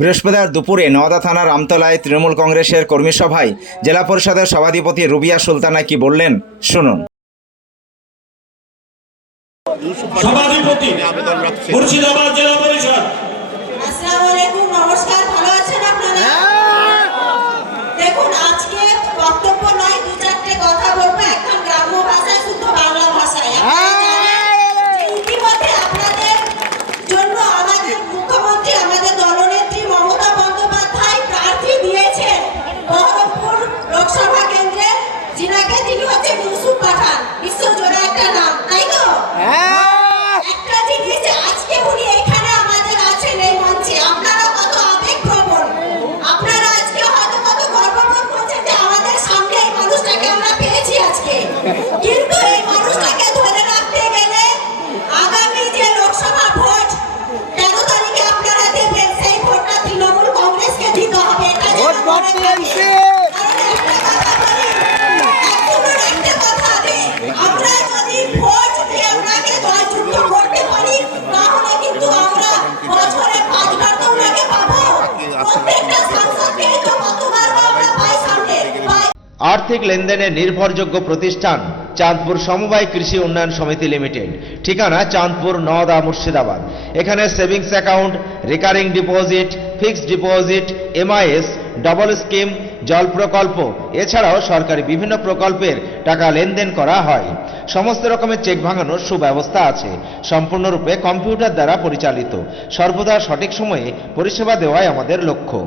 বৃহস্পতিবার দুপুরে নওদা থানার আমতলায় তৃণমূল কংগ্রেসের কর্মী সভায় জেলা পরিষদের সভাধিপতি রুবিয়া সুলতানা কি বললেন শুনুন। সভাধিপতি মুর্শিদাবাদ জেলা পরিষদ। আসসালামু আলাইকুম, নমস্কার, ভালো আছেন আপনারা? দেখুন, আজকে বক্তব্য নয়, দু চারটে কথা বলবো, একদম গ্রাম্য ভাষায়, শুদ্ধ বাংলা ভাষায়। ইতিমধ্যে আপনাদের জন্য আমাদের মুখ্যমন্ত্রী, আমাদের দলনেত্রী মমতা বন্দ্যোপাধ্যায় প্রার্থী দিয়েছেন বহরমপুর লোকসভা কেন্দ্রে, যিনি হচ্ছেন ইউসুফ পাঠান। বিশ্বজোড়া একটা নাম, তাই তো? একটা জিনিস, আজকে উনি এখানে আমাদের আছেন এই মঞ্চে, আপনারা কত আবেগপ্রবণ, আপনারা আজকে হয়তো কত গর্ববোধ করছেন যে আমাদের সামনে এই মানুষটাকে আমরা পেয়েছি আজকে। কিন্তু এই মানুষটাকে ধরে রাখতে গেলে আগামী যে লোকসভা ভোট 13 তারিখে আপনারা দেবেন, সেই ভোটটা তৃণমূল কংগ্রেসকে দিতে হবে। এটা যেন মনে থাকে। কারণ একটা কথা আছে, আমরা যদি ভোট দিয়ে ওনাকে জয়যুক্ত করতে পারি, তাহলে কিন্তু আমরা বছরে 5 বার তো ওনাকে পাবো। প্রত্যেকটা সাংসদকে তো কতবার আমরা পাই সামনে পাই। আর্থিক লেনদেনের নির্ভরযোগ্য প্রতিষ্ঠান চাঁদপুর সমবায় কৃষি উন্নয়ন সমিতি লিমিটেড। ঠিকানা চাঁদপুর, নওদা, মুর্শিদাবাদ। এখানে savings account, recurring deposit, fixed deposit, MIS, double scheme, জল প্রকল্প এছাড়াও সরকারি বিভিন্ন প্রকল্পের টাকা লেনদেন করা হয়। সমস্ত রকমের চেক ভাঙানোর সুব্যবস্থা আছে। সম্পূর্ণরূপে কম্পিউটার দ্বারা পরিচালিত। সর্বদা সঠিক সময়ে পরিষেবা দেওয়াই আমাদের লক্ষ্য।